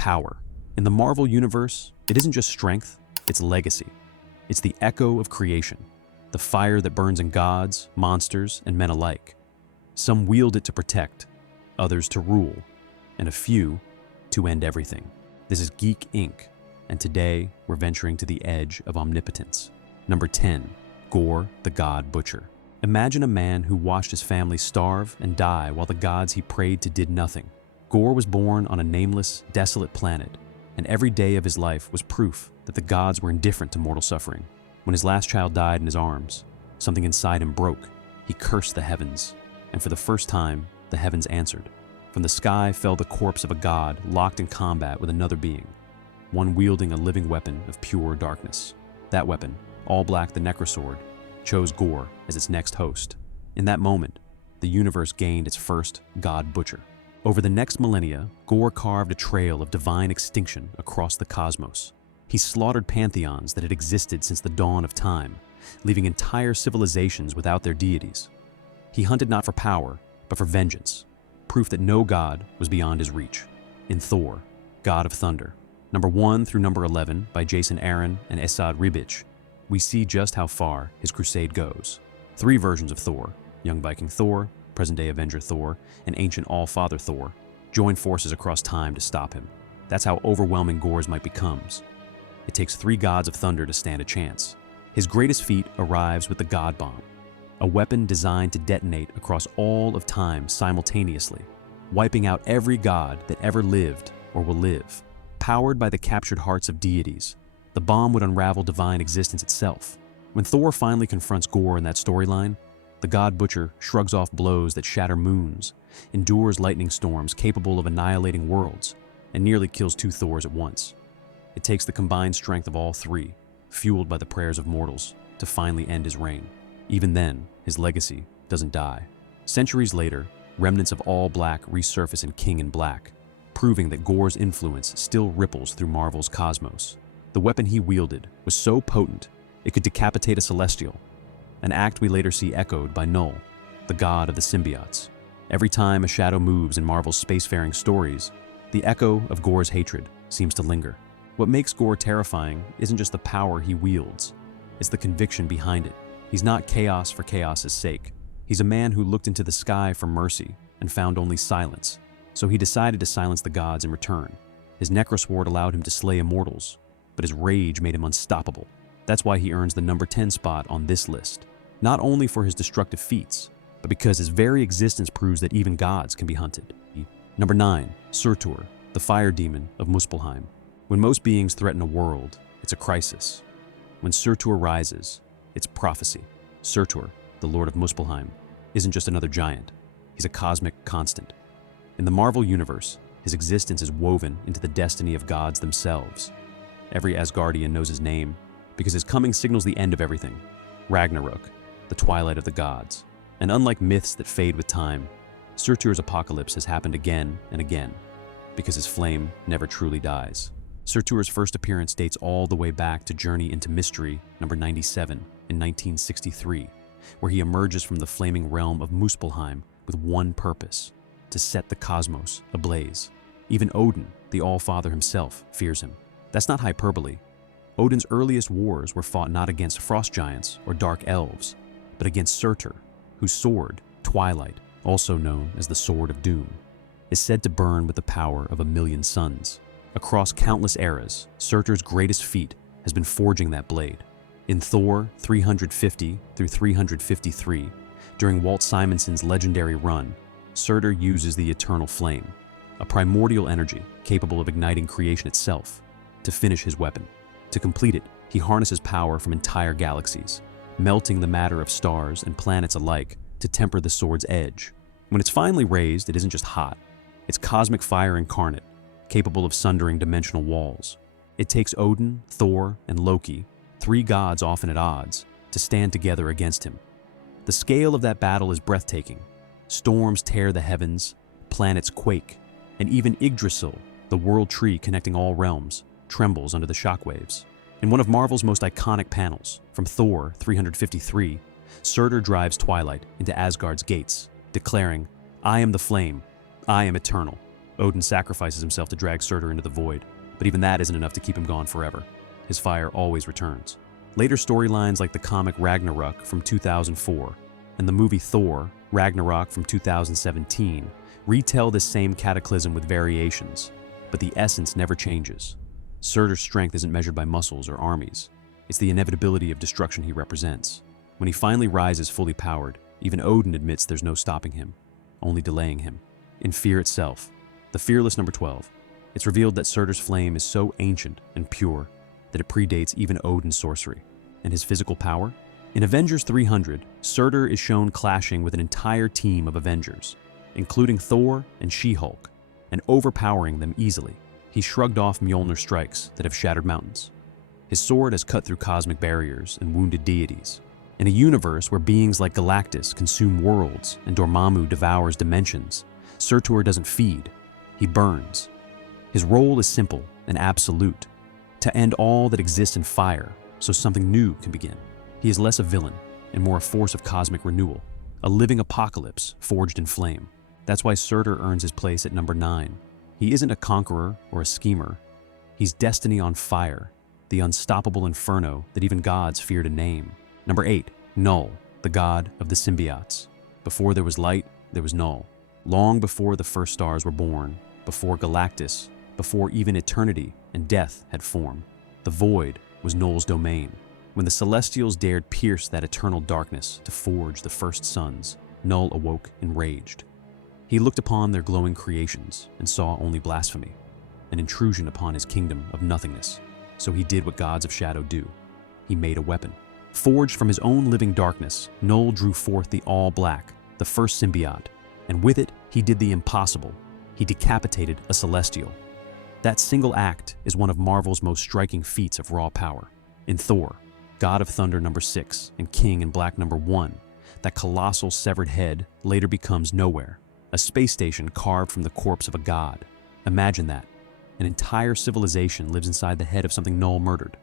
power. In the Marvel Universe, it isn't just strength, it's legacy. It's the echo of creation, the fire that burns in gods, monsters, and men alike. Some wield it to protect, others to rule, and a few to end everything. This is GEEK INK, and today we're venturing to the edge of omnipotence. Number 10. Gorr, the God Butcher. Imagine a man who watched his family starve and die while the gods he prayed to did nothing. Gorr was born on a nameless, desolate planet, and every day of his life was proof that the gods were indifferent to mortal suffering. When his last child died in his arms, something inside him broke. He cursed the heavens, and for the first time, the heavens answered. From the sky fell the corpse of a god locked in combat with another being, one wielding a living weapon of pure darkness. That weapon, all black the Necrosword, chose Gorr as its next host. In that moment, the universe gained its first God Butcher. Over the next millennia, Gorr carved a trail of divine extinction across the cosmos. He slaughtered pantheons that had existed since the dawn of time, leaving entire civilizations without their deities. He hunted not for power, but for vengeance, proof that no god was beyond his reach. In Thor, God of Thunder, number 1 through number 11 by Jason Aaron and Esad Ribic, we see just how far his crusade goes. 3 versions of Thor, young Viking Thor, present-day Avenger Thor, and ancient All-Father Thor, join forces across time to stop him. That's how overwhelming Gorr's might becomes. It takes 3 gods of thunder to stand a chance. His greatest feat arrives with the God Bomb, a weapon designed to detonate across all of time simultaneously, wiping out every god that ever lived or will live. Powered by the captured hearts of deities, the bomb would unravel divine existence itself. When Thor finally confronts Gorr in that storyline, the God Butcher shrugs off blows that shatter moons, endures lightning storms capable of annihilating worlds, and nearly kills 2 Thors at once. It takes the combined strength of all 3, fueled by the prayers of mortals, to finally end his reign. Even then, his legacy doesn't die. Centuries later, remnants of All Black resurface in King in Black, proving that Gorr's influence still ripples through Marvel's cosmos. The weapon he wielded was so potent, it could decapitate a Celestial, an act we later see echoed by Null, the god of the symbiotes. Every time a shadow moves in Marvel's spacefaring stories, the echo of Gorr's hatred seems to linger. What makes Gorr terrifying isn't just the power he wields, it's the conviction behind it. He's not chaos for chaos's sake. He's a man who looked into the sky for mercy and found only silence, so he decided to silence the gods in return. His Necrosword allowed him to slay immortals, but his rage made him unstoppable. That's why he earns the number 10 spot on this list, not only for his destructive feats, but because his very existence proves that even gods can be hunted. Number 9. Surtur, the fire demon of Muspelheim. When most beings threaten a world, it's a crisis. When Surtur rises, it's prophecy. Surtur, the Lord of Muspelheim, isn't just another giant. He's a cosmic constant. In the Marvel Universe, his existence is woven into the destiny of gods themselves. Every Asgardian knows his name, because his coming signals the end of everything. Ragnarok, the twilight of the gods. And unlike myths that fade with time, Surtur's apocalypse has happened again and again, because his flame never truly dies. Surtur's first appearance dates all the way back to Journey into Mystery number 97 in 1963, where he emerges from the flaming realm of Muspelheim with one purpose: to set the cosmos ablaze. Even Odin, the All-Father himself, fears him. That's not hyperbole. Odin's earliest wars were fought not against frost giants or dark elves, but against Surtur, whose sword, Twilight, also known as the Sword of Doom, is said to burn with the power of 1,000,000 suns. Across countless eras, Surtur's greatest feat has been forging that blade. In Thor 350 through 353, during Walt Simonson's legendary run, Surtur uses the Eternal Flame, a primordial energy capable of igniting creation itself, to finish his weapon. To complete it, he harnesses power from entire galaxies, melting the matter of stars and planets alike to temper the sword's edge. When it's finally raised, it isn't just hot. It's cosmic fire incarnate, capable of sundering dimensional walls. It takes Odin, Thor, and Loki, 3 gods often at odds, to stand together against him. The scale of that battle is breathtaking. Storms tear the heavens, planets quake, and even Yggdrasil, the world tree connecting all realms, trembles under the shockwaves. In one of Marvel's most iconic panels, from Thor 353, Surtur drives Twilight into Asgard's gates, declaring, "I am the flame, I am eternal." Odin sacrifices himself to drag Surtur into the void, but even that isn't enough to keep him gone forever. His fire always returns. Later storylines like the comic Ragnarok from 2004 and the movie Thor, Ragnarok from 2017 retell this same cataclysm with variations, but the essence never changes. Surtur's strength isn't measured by muscles or armies. It's the inevitability of destruction he represents. When he finally rises fully powered, even Odin admits there's no stopping him, only delaying him. In Fear itself, the fearless number 12, it's revealed that Surtur's flame is so ancient and pure that it predates even Odin's sorcery. And his physical power? In Avengers 300, Surtur is shown clashing with an entire team of Avengers, including Thor and She-Hulk, and overpowering them easily. He shrugged off Mjolnir strikes that have shattered mountains. His sword has cut through cosmic barriers and wounded deities. In a universe where beings like Galactus consume worlds and Dormammu devours dimensions, Surtur doesn't feed, he burns. His role is simple and absolute: to end all that exists in fire so something new can begin. He is less a villain and more a force of cosmic renewal, a living apocalypse forged in flame. That's why Surtur earns his place at number 9. He isn't a conqueror or a schemer. He's destiny on fire, the unstoppable inferno that even gods fear to name. Number 8, Null, the god of the symbiotes. Before there was light, there was Null. Long before the first stars were born, before Galactus, before even eternity and death had form, the void was Null's domain. When the Celestials dared pierce that eternal darkness to forge the first suns, Null awoke enraged. He looked upon their glowing creations and saw only blasphemy, an intrusion upon his kingdom of nothingness. So he did what gods of shadow do. He made a weapon. Forged from his own living darkness, Null drew forth the All-Black, the first symbiote, and with it, he did the impossible. He decapitated a Celestial. That single act is one of Marvel's most striking feats of raw power. In Thor, God of Thunder number 6 and King in Black number 1, that colossal severed head later becomes nowhere, a space station carved from the corpse of a god. Imagine that. An entire civilization lives inside the head of something Null murdered.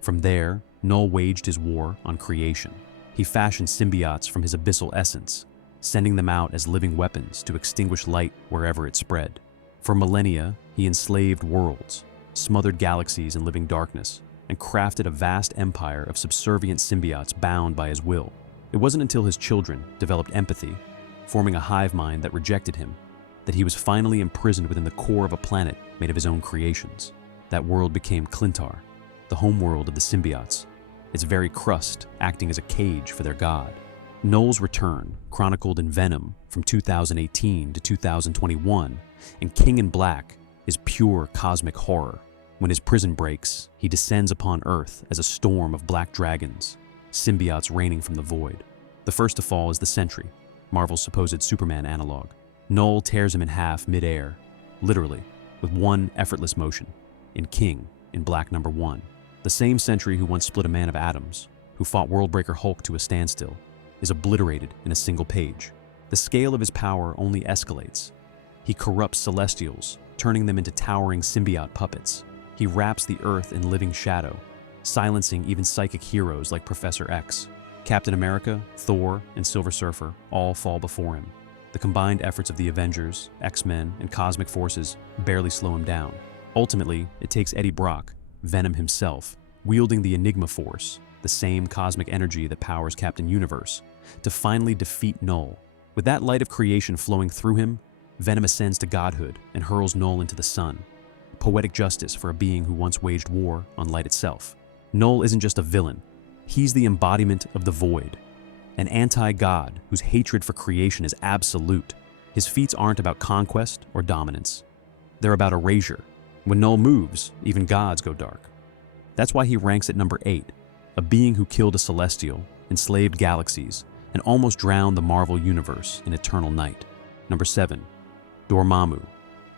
From there, Null waged his war on creation. He fashioned symbiotes from his abyssal essence, sending them out as living weapons to extinguish light wherever it spread. For millennia, he enslaved worlds, smothered galaxies in living darkness, and crafted a vast empire of subservient symbiotes bound by his will. It wasn't until his children developed empathy, forming a hive mind that rejected him, that he was finally imprisoned within the core of a planet made of his own creations. That world became Clintar, the homeworld of the symbiotes, its very crust acting as a cage for their god. Null's return, chronicled in Venom from 2018 to 2021, and King in Black is pure cosmic horror. When his prison breaks, he descends upon Earth as a storm of black dragons, symbiotes raining from the void. The first to fall is the Sentry, Marvel's supposed Superman analog. Null tears him in half mid-air, literally, with one effortless motion, in King in Black number 1. The same Sentry who once split a man of atoms, who fought Worldbreaker Hulk to a standstill, is obliterated in a single page. The scale of his power only escalates. He corrupts Celestials, turning them into towering symbiote puppets. He wraps the Earth in living shadow, silencing even psychic heroes like Professor X. Captain America, Thor, and Silver Surfer all fall before him. The combined efforts of the Avengers, X-Men, and cosmic forces barely slow him down. Ultimately, it takes Eddie Brock, Venom himself, wielding the Enigma Force, the same cosmic energy that powers Captain Universe, to finally defeat Null. With that light of creation flowing through him, Venom ascends to godhood and hurls Null into the sun. Poetic justice for a being who once waged war on light itself. Null isn't just a villain. He's the embodiment of the void, an anti-god whose hatred for creation is absolute. His feats aren't about conquest or dominance. They're about erasure. When Null moves, even gods go dark. That's why he ranks at number 8, a being who killed a Celestial, enslaved galaxies, and almost drowned the Marvel Universe in eternal night. Number 7, Dormammu,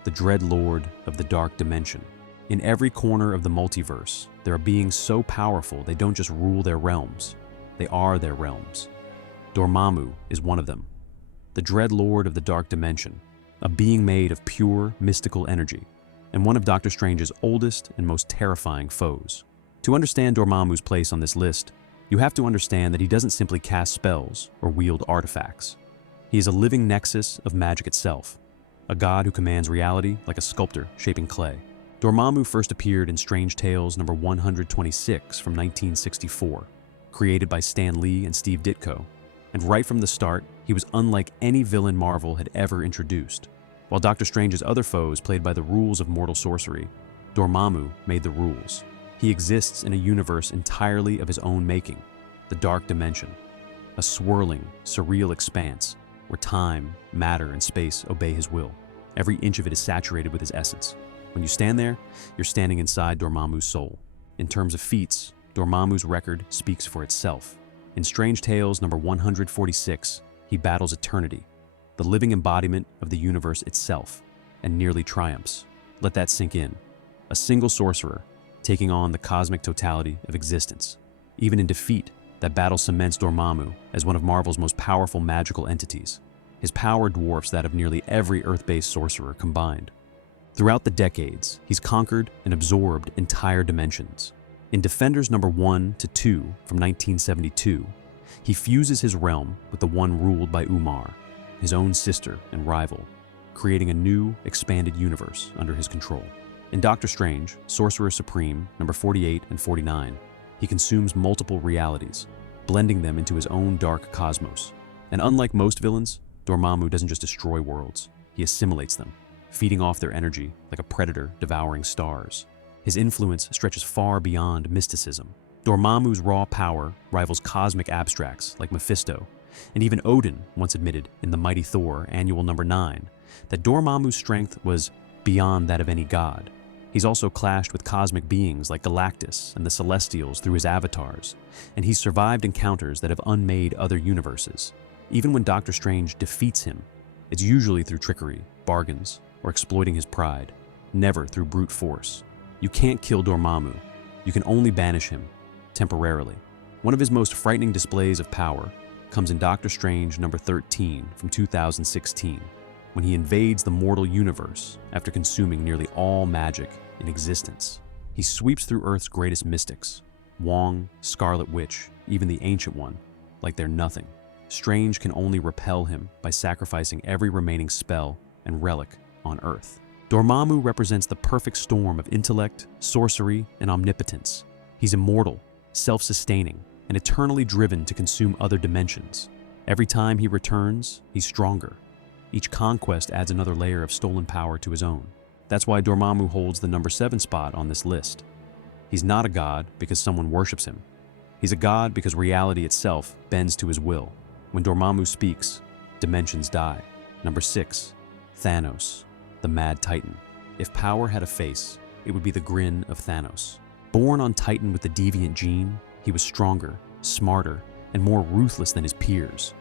the dread lord of the dark dimension. In every corner of the multiverse, there are beings so powerful they don't just rule their realms, they are their realms. Dormammu is one of them, the dread lord of the dark dimension, a being made of pure, mystical energy, and one of Doctor Strange's oldest and most terrifying foes. To understand Dormammu's place on this list, you have to understand that he doesn't simply cast spells or wield artifacts. He is a living nexus of magic itself. a god who commands reality like a sculptor shaping clay. Dormammu first appeared in Strange Tales number 126 from 1964, created by Stan Lee and Steve Ditko. And right from the start, he was unlike any villain Marvel had ever introduced. While Doctor Strange's other foes played by the rules of mortal sorcery, Dormammu made the rules. He exists in a universe entirely of his own making, the Dark Dimension, a swirling, surreal expanse where time, matter, and space obey his will. Every inch of it is saturated with his essence. When you stand there, you're standing inside Dormammu's soul. In terms of feats, Dormammu's record speaks for itself. In Strange Tales number 146, he battles eternity, the living embodiment of the universe itself, and nearly triumphs. Let that sink in. A single sorcerer taking on the cosmic totality of existence. Even in defeat, that battle cements Dormammu as one of Marvel's most powerful magical entities. His power dwarfs that of nearly every Earth-based sorcerer combined. Throughout the decades, he's conquered and absorbed entire dimensions. In Defenders number 1 to 2 from 1972, he fuses his realm with the one ruled by Umar, his own sister and rival, creating a new, expanded universe under his control. In Doctor Strange, Sorcerer Supreme number 48 and 49, he consumes multiple realities, blending them into his own dark cosmos. And unlike most villains, Dormammu doesn't just destroy worlds, he assimilates them, feeding off their energy like a predator devouring stars. His influence stretches far beyond mysticism. Dormammu's raw power rivals cosmic abstracts like Mephisto, and even Odin once admitted in the Mighty Thor Annual number 9 that Dormammu's strength was beyond that of any god. He's also clashed with cosmic beings like Galactus and the Celestials through his avatars, and he's survived encounters that have unmade other universes. Even when Doctor Strange defeats him, it's usually through trickery, bargains, or exploiting his pride, never through brute force. You can't kill Dormammu, you can only banish him, temporarily. One of his most frightening displays of power comes in Doctor Strange number 13 from 2016, when he invades the mortal universe after consuming nearly all magic in existence. He sweeps through Earth's greatest mystics, Wong, Scarlet Witch, even the Ancient One, like they're nothing. Strange can only repel him by sacrificing every remaining spell and relic on Earth. Dormammu represents the perfect storm of intellect, sorcery, and omnipotence. He's immortal, self-sustaining, and eternally driven to consume other dimensions. Every time he returns, he's stronger. Each conquest adds another layer of stolen power to his own. That's why Dormammu holds the number 7 spot on this list. He's not a god because someone worships him. He's a god because reality itself bends to his will. When Dormammu speaks, dimensions die. Number 6, Thanos, the Mad Titan. If power had a face, it would be the grin of Thanos. Born on Titan with the deviant gene, he was stronger, smarter, and more ruthless than his peers.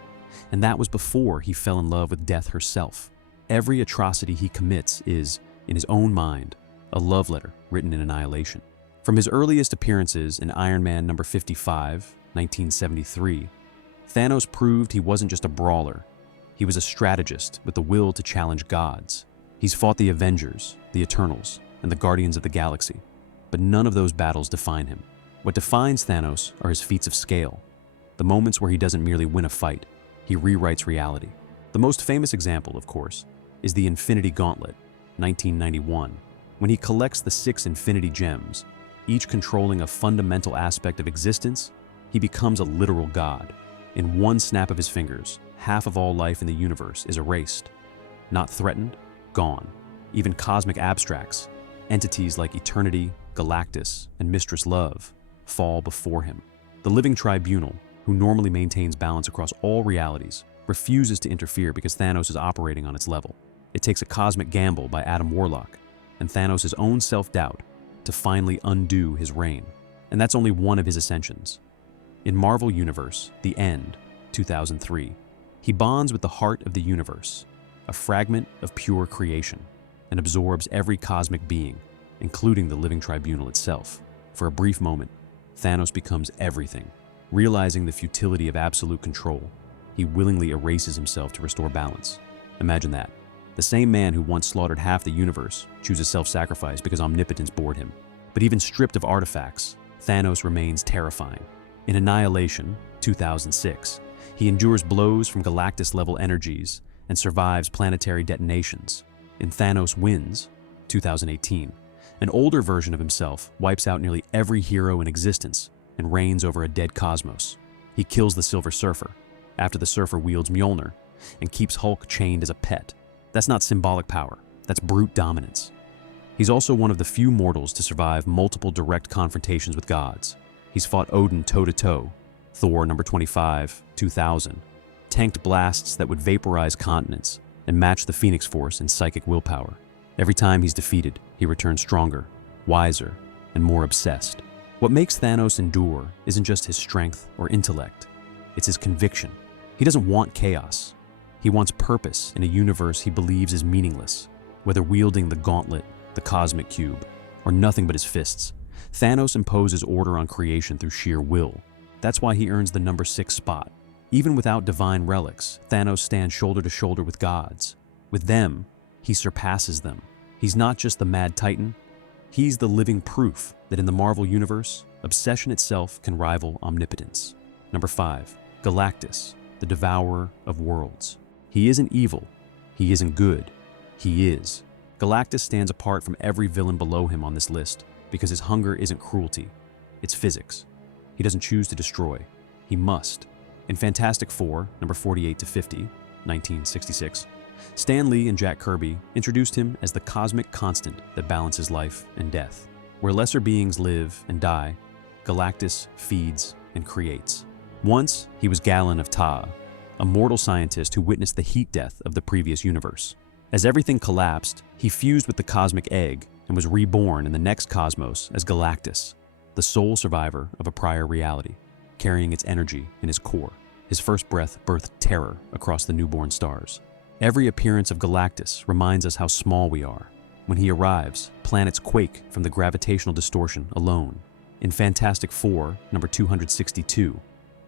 And that was before he fell in love with death herself. Every atrocity he commits is, in his own mind, a love letter written in annihilation. From his earliest appearances in Iron Man number 55, 1973, Thanos proved he wasn't just a brawler. He was a strategist with the will to challenge gods. He's fought the Avengers, the Eternals, and the Guardians of the Galaxy, but none of those battles define him. What defines Thanos are his feats of scale, the moments where he doesn't merely win a fight, he rewrites reality. The most famous example, of course, is the Infinity Gauntlet, 1991, when he collects the 6 Infinity Gems, each controlling a fundamental aspect of existence. He becomes a literal god. In one snap of his fingers, half of all life in the universe is erased. Not threatened, gone. Even cosmic abstracts, entities like Eternity, Galactus, and Mistress Love, fall before him. The Living Tribunal, who normally maintains balance across all realities, refuses to interfere because Thanos is operating on its level. It takes a cosmic gamble by Adam Warlock and Thanos' own self-doubt to finally undo his reign. And that's only one of his ascensions. In Marvel Universe, The End, 2003, he bonds with the heart of the universe, a fragment of pure creation, and absorbs every cosmic being, including the Living Tribunal itself. For a brief moment, Thanos becomes everything. Realizing the futility of absolute control, he willingly erases himself to restore balance. Imagine that. The same man who once slaughtered half the universe chooses self-sacrifice because omnipotence bored him. But even stripped of artifacts, Thanos remains terrifying. In Annihilation, 2006, he endures blows from Galactus-level energies and survives planetary detonations. In Thanos Wins, 2018, an older version of himself wipes out nearly every hero in existence and reigns over a dead cosmos. He kills the Silver Surfer, after the Surfer wields Mjolnir, and keeps Hulk chained as a pet. That's not symbolic power, that's brute dominance. He's also one of the few mortals to survive multiple direct confrontations with gods. He's fought Odin toe-to-toe, Thor number 25, 2000, tanked blasts that would vaporize continents, and match the Phoenix Force in psychic willpower. Every time he's defeated, he returns stronger, wiser, and more obsessed. What makes Thanos endure isn't just his strength or intellect, it's his conviction. He doesn't want chaos. He wants purpose in a universe he believes is meaningless. Whether wielding the gauntlet, the cosmic cube, or nothing but his fists, Thanos imposes order on creation through sheer will. That's why he earns the number 6 spot. Even without divine relics, Thanos stands shoulder to shoulder with gods. With them, he surpasses them. He's not just the Mad Titan, he's the living proof that in the Marvel Universe, obsession itself can rival omnipotence. Number 5, Galactus, the Devourer of Worlds. He isn't evil, he isn't good, he is. Galactus stands apart from every villain below him on this list because his hunger isn't cruelty, it's physics. He doesn't choose to destroy, he must. In Fantastic Four, number 48 to 50, 1966, Stan Lee and Jack Kirby introduced him as the cosmic constant that balances life and death. Where lesser beings live and die, Galactus feeds and creates. Once, he was Galen of Ta, a mortal scientist who witnessed the heat death of the previous universe. As everything collapsed, he fused with the cosmic egg and was reborn in the next cosmos as Galactus, the sole survivor of a prior reality, carrying its energy in his core. His first breath birthed terror across the newborn stars. Every appearance of Galactus reminds us how small we are. When he arrives, planets quake from the gravitational distortion alone. In Fantastic Four, number 262,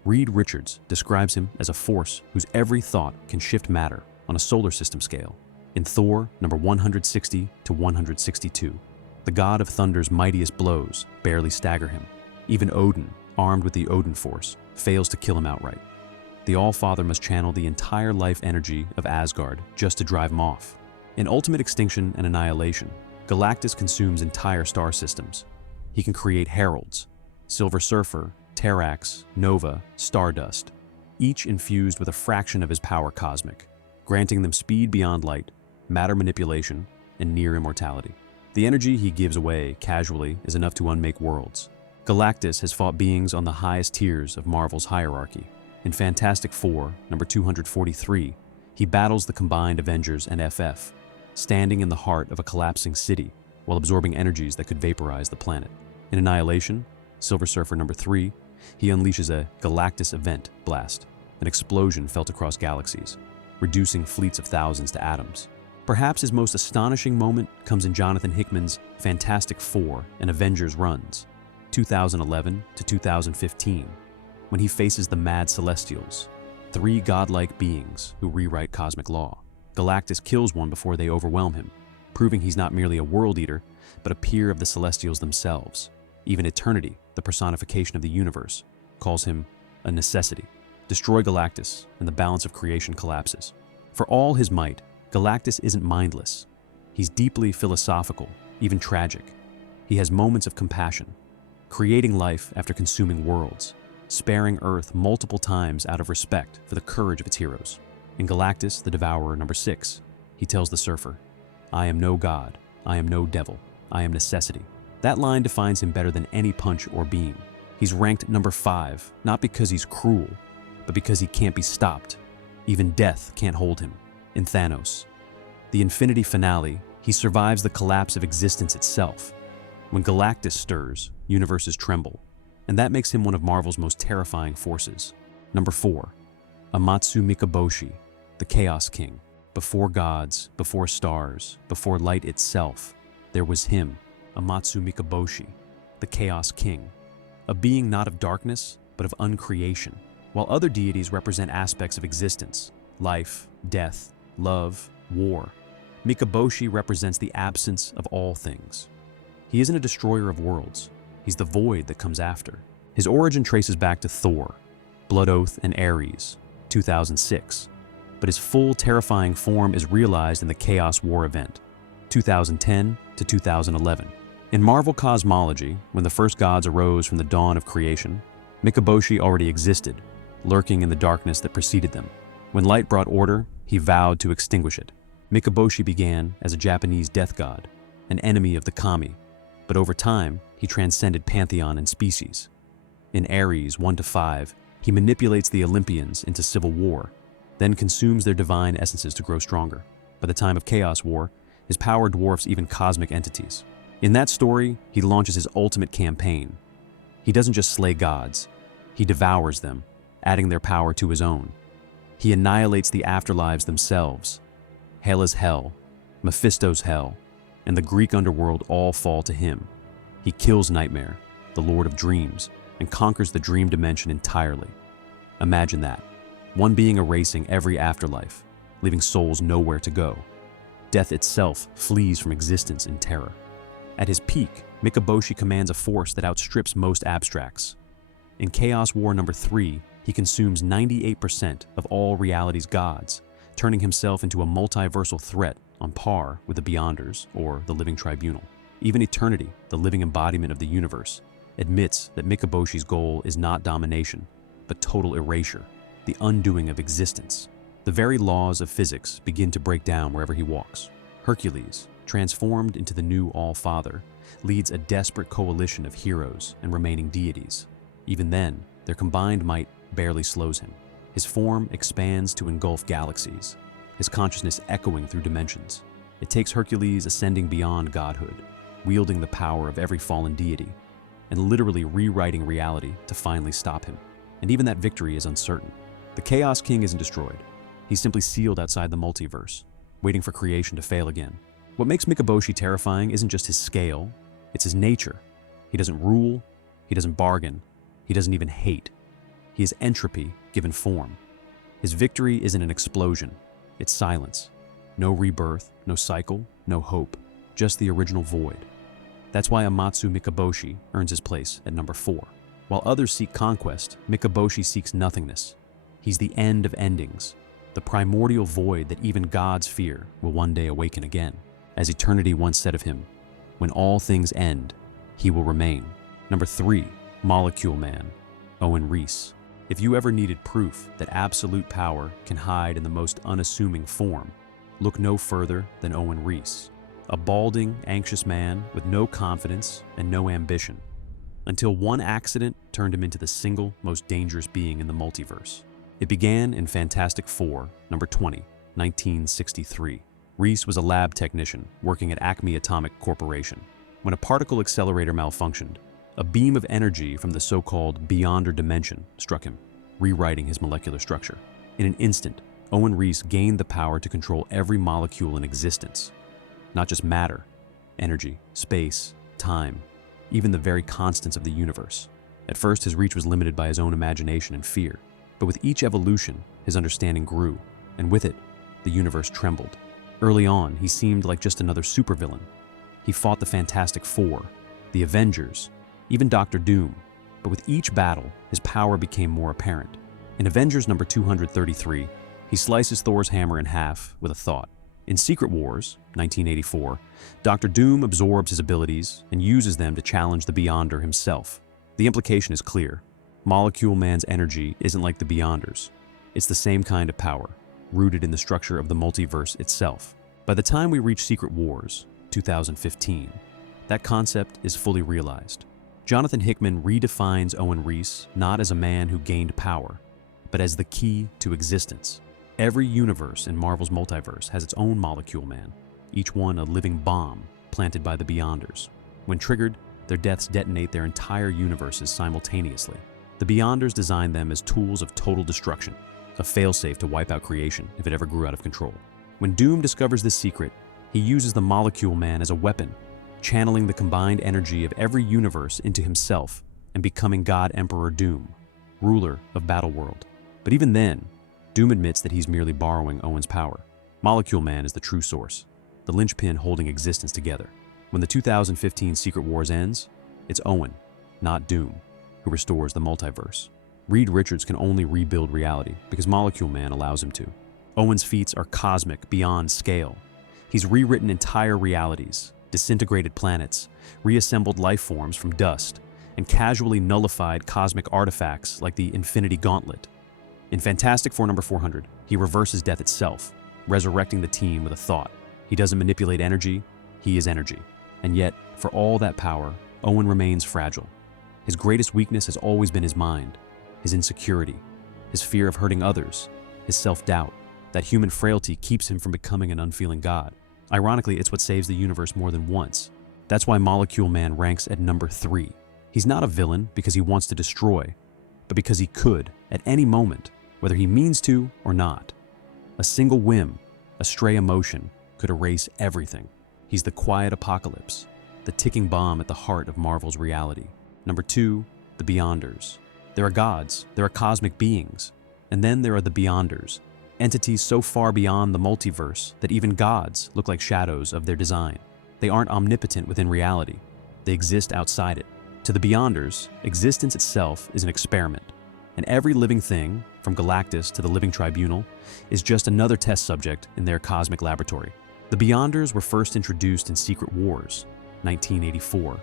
Reed Richards describes him as a force whose every thought can shift matter on a solar system scale. In Thor, number 160 to 162, the god of thunder's mightiest blows barely stagger him. Even Odin, armed with the Odin Force, fails to kill him outright. The All-Father must channel the entire life energy of Asgard just to drive him off. In ultimate extinction and annihilation, Galactus consumes entire star systems. He can create heralds, Silver Surfer, Terrax, Nova, Stardust, each infused with a fraction of his power cosmic, granting them speed beyond light, matter manipulation, and near immortality. The energy he gives away casually is enough to unmake worlds. Galactus has fought beings on the highest tiers of Marvel's hierarchy. In Fantastic Four, number 243, he battles the combined Avengers and FF, standing in the heart of a collapsing city while absorbing energies that could vaporize the planet. In Annihilation, Silver Surfer number 3, he unleashes a Galactus event blast, an explosion felt across galaxies, reducing fleets of thousands to atoms. Perhaps his most astonishing moment comes in Jonathan Hickman's Fantastic Four and Avengers runs, 2011 to 2015, when he faces the Mad Celestials, 3 godlike beings who rewrite cosmic law. Galactus kills one before they overwhelm him, proving he's not merely a world eater, but a peer of the Celestials themselves. Even Eternity, the personification of the universe, calls him a necessity. Destroy Galactus, and the balance of creation collapses. For all his might, Galactus isn't mindless. He's deeply philosophical, even tragic. He has moments of compassion, creating life after consuming worlds, sparing Earth multiple times out of respect for the courage of its heroes. In Galactus, the Devourer number 6, he tells the Surfer, "I am no god, I am no devil, I am necessity." That line defines him better than any punch or beam. He's ranked number 5, not because he's cruel, but because he can't be stopped. Even death can't hold him. In Thanos, the Infinity Finale, he survives the collapse of existence itself. When Galactus stirs, universes tremble, and that makes him one of Marvel's most terrifying forces. Number 4, Amatsu Mikaboshi, the Chaos King. Before gods, before stars, before light itself, there was him, Amatsu Mikaboshi, the Chaos King, a being not of darkness, but of uncreation. While other deities represent aspects of existence, life, death, love, war, Mikaboshi represents the absence of all things. He isn't a destroyer of worlds, he's the void that comes after. His origin traces back to Thor, Blood Oath and Ares, 2006, but his full terrifying form is realized in the Chaos War event, 2010 to 2011. In Marvel cosmology, when the first gods arose from the dawn of creation, Mikaboshi already existed, lurking in the darkness that preceded them. When light brought order, he vowed to extinguish it. Mikaboshi began as a Japanese death god, an enemy of the kami, but over time, he transcended pantheon and species. In Aries 1-5, he manipulates the Olympians into civil war, then consumes their divine essences to grow stronger. By the time of Chaos War, his power dwarfs even cosmic entities. In that story, he launches his ultimate campaign. He doesn't just slay gods, he devours them, adding their power to his own. He annihilates the afterlives themselves. Hela's hell, Mephisto's hell, and the Greek underworld all fall to him. He kills Nightmare, the Lord of Dreams, and conquers the dream dimension entirely. Imagine that, one being erasing every afterlife, leaving souls nowhere to go. Death itself flees from existence in terror. At his peak, Mikaboshi commands a force that outstrips most abstracts. In Chaos War number 3, he consumes 98% of all reality's gods, turning himself into a multiversal threat on par with the Beyonders or the Living Tribunal. Even Eternity, the living embodiment of the universe, admits that Mikaboshi's goal is not domination, but total erasure, the undoing of existence. The very laws of physics begin to break down wherever he walks. Hercules, transformed into the new All-Father, leads a desperate coalition of heroes and remaining deities. Even then, their combined might barely slows him. His form expands to engulf galaxies, his consciousness echoing through dimensions. It takes Hercules ascending beyond godhood, wielding the power of every fallen deity, and literally rewriting reality to finally stop him. And even that victory is uncertain. The Chaos King isn't destroyed. He's simply sealed outside the multiverse, waiting for creation to fail again. What makes Mikaboshi terrifying isn't just his scale, it's his nature. He doesn't rule, he doesn't bargain, he doesn't even hate. He is entropy given form. His victory isn't an explosion, it's silence. No rebirth, no cycle, no hope, just the original void. That's why Amatsu Mikaboshi earns his place at number 4. While others seek conquest, Mikaboshi seeks nothingness. He's the end of endings, the primordial void that even gods fear will one day awaken again. As Eternity once said of him, when all things end, he will remain. Number 3, Molecule Man, Owen Reese. If you ever needed proof that absolute power can hide in the most unassuming form, look no further than Owen Reese. A balding, anxious man with no confidence and no ambition, until one accident turned him into the single most dangerous being in the multiverse. It began in Fantastic Four, number 20, 1963. Reese was a lab technician working at Acme Atomic Corporation. When a particle accelerator malfunctioned, a beam of energy from the so-called Beyonder dimension struck him, rewriting his molecular structure. In an instant, Owen Reese gained the power to control every molecule in existence. Not just matter, energy, space, time, even the very constants of the universe. At first, his reach was limited by his own imagination and fear. But with each evolution, his understanding grew, and with it, the universe trembled. Early on, he seemed like just another supervillain. He fought the Fantastic Four, the Avengers, even Dr. Doom. But with each battle, his power became more apparent. In Avengers number 233, he slices Thor's hammer in half with a thought. In Secret Wars, 1984, Dr. Doom absorbs his abilities and uses them to challenge the Beyonder himself. The implication is clear. Molecule Man's energy isn't like the Beyonders. It's the same kind of power, rooted in the structure of the multiverse itself. By the time we reach Secret Wars, 2015, that concept is fully realized. Jonathan Hickman redefines Owen Reese not as a man who gained power, but as the key to existence. Every universe in Marvel's multiverse has its own Molecule Man, each one a living bomb planted by the Beyonders. When triggered, their deaths detonate their entire universes simultaneously. The Beyonders designed them as tools of total destruction, a failsafe to wipe out creation if it ever grew out of control. When Doom discovers this secret, he uses the Molecule Man as a weapon, channeling the combined energy of every universe into himself and becoming God Emperor Doom, ruler of Battleworld. But even then, Doom admits that he's merely borrowing Owen's power. Molecule Man is the true source, the linchpin holding existence together. When the 2015 Secret Wars ends, it's Owen, not Doom, who restores the multiverse. Reed Richards can only rebuild reality because Molecule Man allows him to. Owen's feats are cosmic beyond scale. He's rewritten entire realities, disintegrated planets, reassembled life forms from dust, and casually nullified cosmic artifacts like the Infinity Gauntlet. In Fantastic Four number 400, he reverses death itself, resurrecting the team with a thought. He doesn't manipulate energy, he is energy. And yet, for all that power, Owen remains fragile. His greatest weakness has always been his mind, his insecurity, his fear of hurting others, his self-doubt. That human frailty keeps him from becoming an unfeeling god. Ironically, it's what saves the universe more than once. That's why Molecule Man ranks at number 3. He's not a villain because he wants to destroy, but because he could, at any moment, whether he means to or not. A single whim, a stray emotion, could erase everything. He's the quiet apocalypse, the ticking bomb at the heart of Marvel's reality. Number 2, the Beyonders. There are gods, there are cosmic beings, and then there are the Beyonders, entities so far beyond the multiverse that even gods look like shadows of their design. They aren't omnipotent within reality, they exist outside it. To the Beyonders, existence itself is an experiment, and every living thing, from Galactus to the Living Tribunal, is just another test subject in their cosmic laboratory. The Beyonders were first introduced in Secret Wars, 1984,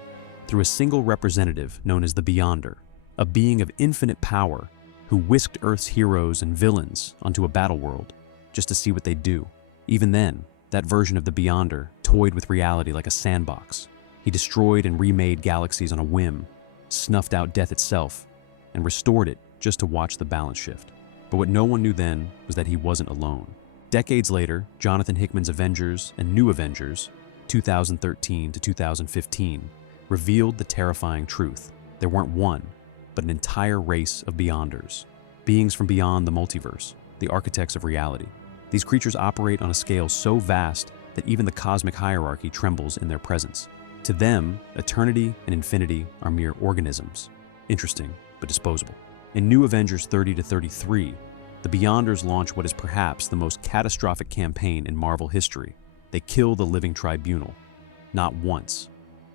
through a single representative known as the Beyonder, a being of infinite power who whisked Earth's heroes and villains onto a battle world just to see what they'd do. Even then, that version of the Beyonder toyed with reality like a sandbox. He destroyed and remade galaxies on a whim, snuffed out death itself, and restored it just to watch the balance shift. But what no one knew then was that he wasn't alone. Decades later, Jonathan Hickman's Avengers and New Avengers, 2013 to 2015, revealed the terrifying truth. There weren't one, but an entire race of Beyonders, beings from beyond the multiverse, the architects of reality. These creatures operate on a scale so vast that even the cosmic hierarchy trembles in their presence. To them, eternity and infinity are mere organisms, interesting but disposable. In New Avengers 30 to 33, the Beyonders launch what is perhaps the most catastrophic campaign in Marvel history. They kill the Living Tribunal. Not once,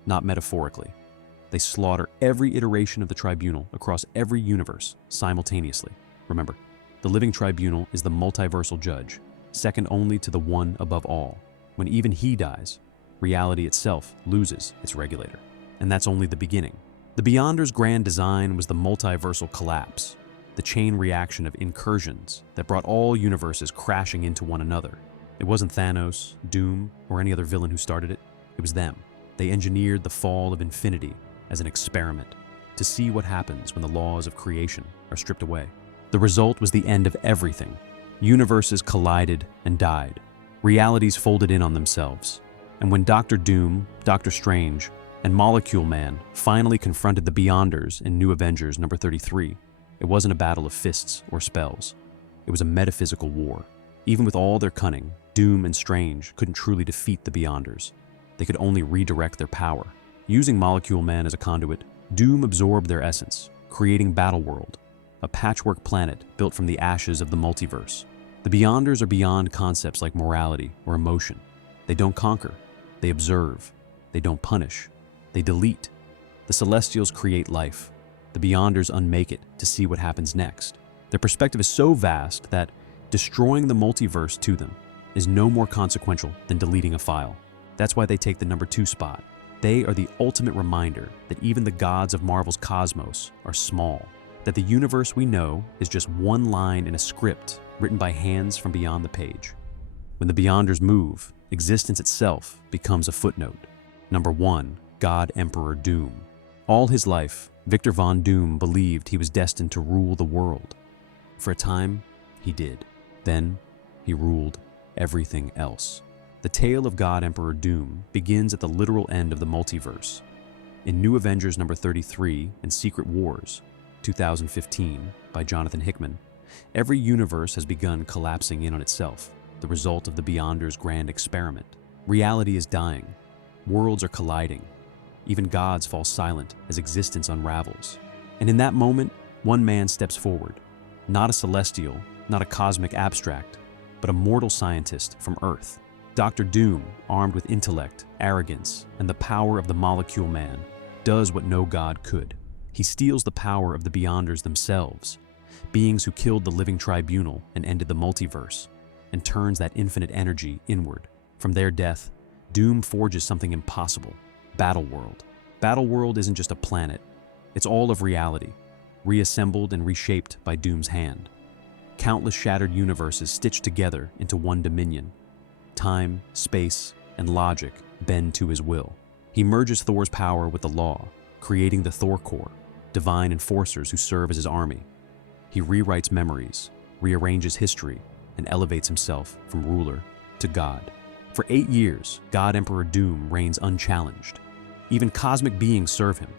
not metaphorically. They slaughter every iteration of the Tribunal across every universe simultaneously. Remember, the Living Tribunal is the multiversal judge, second only to the one above all. When even he dies, reality itself loses its regulator. And that's only the beginning. The Beyonders' grand design was the multiversal collapse, the chain reaction of incursions that brought all universes crashing into one another. It wasn't Thanos, Doom, or any other villain who started it. It was them. They engineered the fall of infinity as an experiment to see what happens when the laws of creation are stripped away. The result was the end of everything. Universes collided and died. Realities folded in on themselves. And when Doctor Doom, Doctor Strange, and Molecule Man finally confronted the Beyonders in New Avengers number 33, it wasn't a battle of fists or spells. It was a metaphysical war. Even with all their cunning, Doom and Strange couldn't truly defeat the Beyonders. They could only redirect their power. Using Molecule Man as a conduit, Doom absorbed their essence, creating Battleworld, a patchwork planet built from the ashes of the multiverse. The Beyonders are beyond concepts like morality or emotion. They don't conquer, they observe. They don't punish, they delete. The Celestials create life. The Beyonders unmake it to see what happens next. Their perspective is so vast that destroying the multiverse to them is no more consequential than deleting a file. That's why they take the number 2 spot. They are the ultimate reminder that even the gods of Marvel's cosmos are small, that the universe we know is just one line in a script written by hands from beyond the page. When the Beyonders move, existence itself becomes a footnote. Number 1, God Emperor Doom. All his life, Victor Von Doom believed he was destined to rule the world. For a time, he did. Then, he ruled everything else. The tale of God Emperor Doom begins at the literal end of the multiverse. In New Avengers number 33 and Secret Wars, 2015, by Jonathan Hickman, every universe has begun collapsing in on itself, the result of the Beyonders' grand experiment. Reality is dying. Worlds are colliding. Even gods fall silent as existence unravels. And in that moment, one man steps forward. Not a celestial, not a cosmic abstract, but a mortal scientist from Earth. Dr. Doom, armed with intellect, arrogance, and the power of the Molecule Man, does what no god could. He steals the power of the Beyonders themselves, beings who killed the Living Tribunal and ended the multiverse, and turns that infinite energy inward. From their death, Doom forges something impossible: Battleworld. Battleworld isn't just a planet, it's all of reality, reassembled and reshaped by Doom's hand. Countless shattered universes stitched together into one dominion. Time, space, and logic bend to his will. He merges Thor's power with the law, creating the Thor Corps, divine enforcers who serve as his army. He rewrites memories, rearranges history, and elevates himself from ruler to god. For 8 years, God Emperor Doom reigns unchallenged. Even cosmic beings serve him.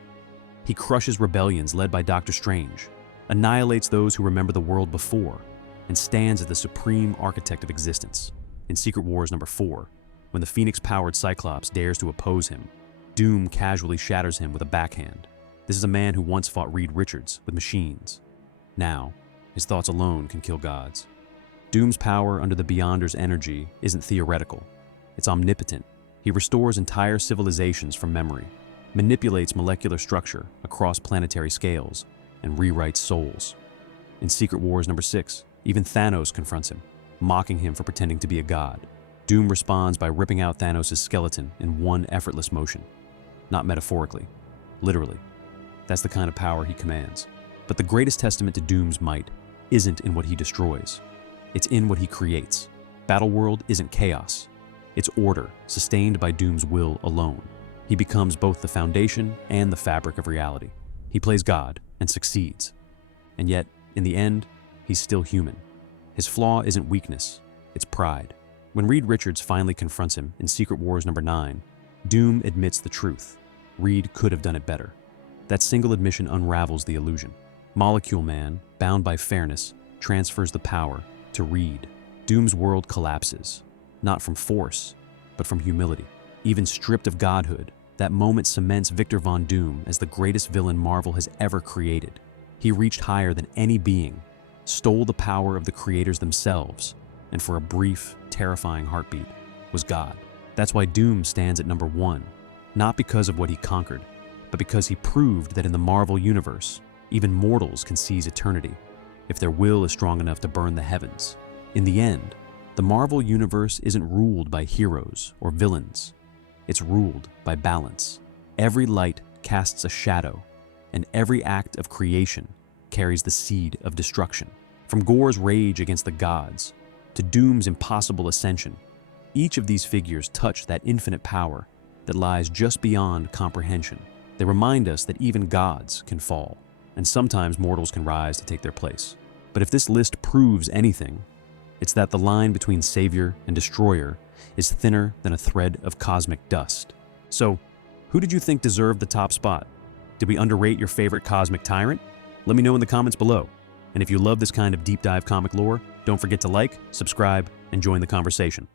He crushes rebellions led by Doctor Strange, annihilates those who remember the world before, and stands as the supreme architect of existence. In Secret Wars #4, when the Phoenix-powered Cyclops dares to oppose him, Doom casually shatters him with a backhand. This is a man who once fought Reed Richards with machines. Now, his thoughts alone can kill gods. Doom's power under the Beyonder's energy isn't theoretical. It's omnipotent. He restores entire civilizations from memory, manipulates molecular structure across planetary scales, and rewrites souls. In Secret Wars #6, even Thanos confronts him, mocking him for pretending to be a god. Doom responds by ripping out Thanos' skeleton in one effortless motion. Not metaphorically, literally. That's the kind of power he commands. But the greatest testament to Doom's might isn't in what he destroys. It's in what he creates. Battleworld isn't chaos. It's order, sustained by Doom's will alone. He becomes both the foundation and the fabric of reality. He plays God and succeeds. And yet, in the end, he's still human. His flaw isn't weakness, it's pride. When Reed Richards finally confronts him in Secret Wars #9, Doom admits the truth. Reed could have done it better. That single admission unravels the illusion. Molecule Man, bound by fairness, transfers the power to Reed. Doom's world collapses, not from force, but from humility. Even stripped of godhood, that moment cements Victor Von Doom as the greatest villain Marvel has ever created. He reached higher than any being, stole the power of the creators themselves, and for a brief, terrifying heartbeat, was God. That's why Doom stands at #1, not because of what he conquered, but because he proved that in the Marvel Universe, even mortals can seize eternity, if their will is strong enough to burn the heavens. In the end, the Marvel Universe isn't ruled by heroes or villains. It's ruled by balance. Every light casts a shadow, and every act of creation carries the seed of destruction. From Gore's rage against the gods to Doom's impossible ascension, each of these figures touch that infinite power that lies just beyond comprehension. They remind us that even gods can fall, and sometimes mortals can rise to take their place. But if this list proves anything, it's that the line between savior and destroyer is thinner than a thread of cosmic dust. So, who did you think deserved the top spot? Did we underrate your favorite cosmic tyrant? Let me know in the comments below. And if you love this kind of deep dive comic lore, don't forget to like, subscribe, and join the conversation.